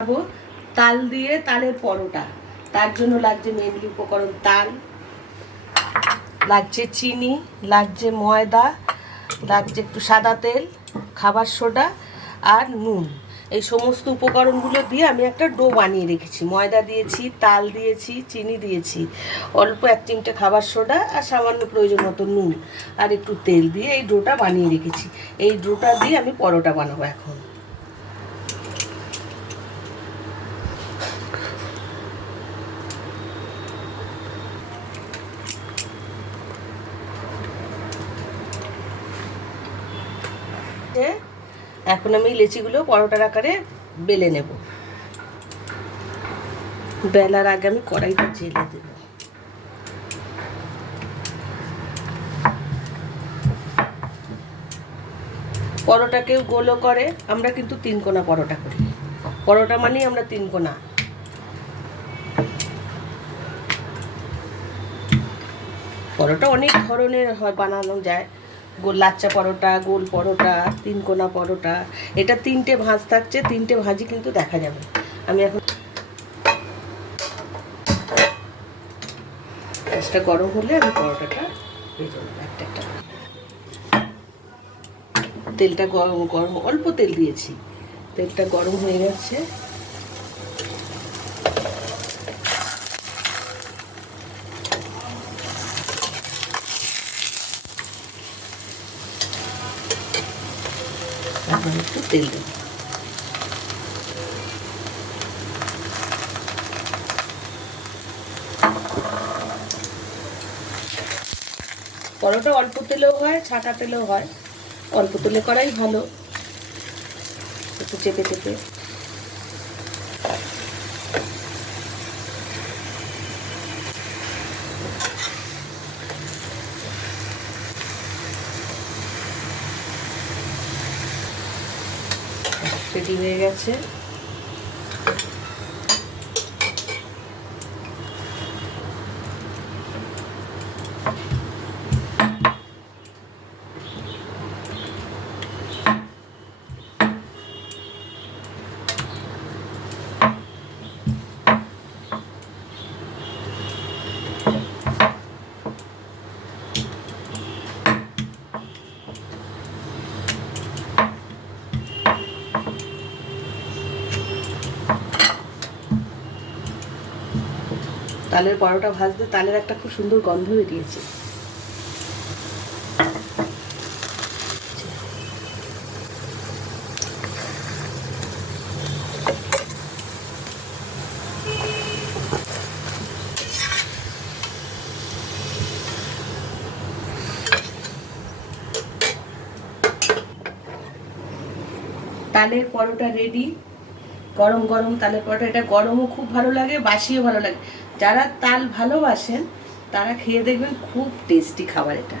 খাব। তাল দিয়ে তালের পরোটা। তার জন্য লাগছে মেনলি উপকরণ তাল, লাগছে চিনি, লাগছে ময়দা, লাগছে একটু সাদা তেল, খাবার সোডা আর নুন। এই সমস্ত উপকরণগুলো দিয়ে আমি একটা ডো বানিয়ে রেখেছি। ময়দা দিয়েছি, তাল দিয়েছি, চিনি দিয়েছি। অল্প এক চিমটে খাবার সোডা আর সামান্য প্রয়োজন মতো নুন আর একটু তেল দিয়ে এই ডোটা বানিয়ে রেখেছি। এই ডোটা দিয়ে আমি পরোটা বানাবো এখন। যে এখন আমি লেচিগুলো পরোটার আকারে বেলে নেব। বেলার আগে আমি কড়াইটা জেলে দেব। পরোটা কেউ গোলও করে, আমরা কিন্তু তিন কোনা পরোটা করি। পরোটা মানেই আমরা তিন কোনা। পরোটা অনেক ধরনের হয়, বানানো যায়। গোল লাচ্চা পরোটা, গোল পরোটা, তিন কোনা পরোটা। এটা তিনটে ভাঁজ থাকছে, তিনটে ভাঁজই কিন্তু দেখা যাবে। আমি এখন গ্যাসটা গরম হলে আমি পরোটাটা ভেজে নেব একটা একটা তেলটা গরম গরম, অল্প তেল দিয়েছি। তেলটা গরম হয়ে গেছে। তারপর একটু তেল দেব পরোটা অল্প তেলেও হয়, ছাটা তেলেও হয়। অল্প তেলে করাই ভালো। একটু চেপে চেপে। রেডি হয়ে গেছে। তালের পরোটা ভাজতে তালের একটা খুব সুন্দর গন্ধ বেরিয়েছে। তালের পরোটা রেডি গরম গরম তালের পরোটা, এটা গরমও খুব ভালো লাগে, বাসিও ভালো লাগে। যারা তাল ভালোবাসেন, তারা খেয়ে দেখবেন খুব টেস্টি খাবার এটা।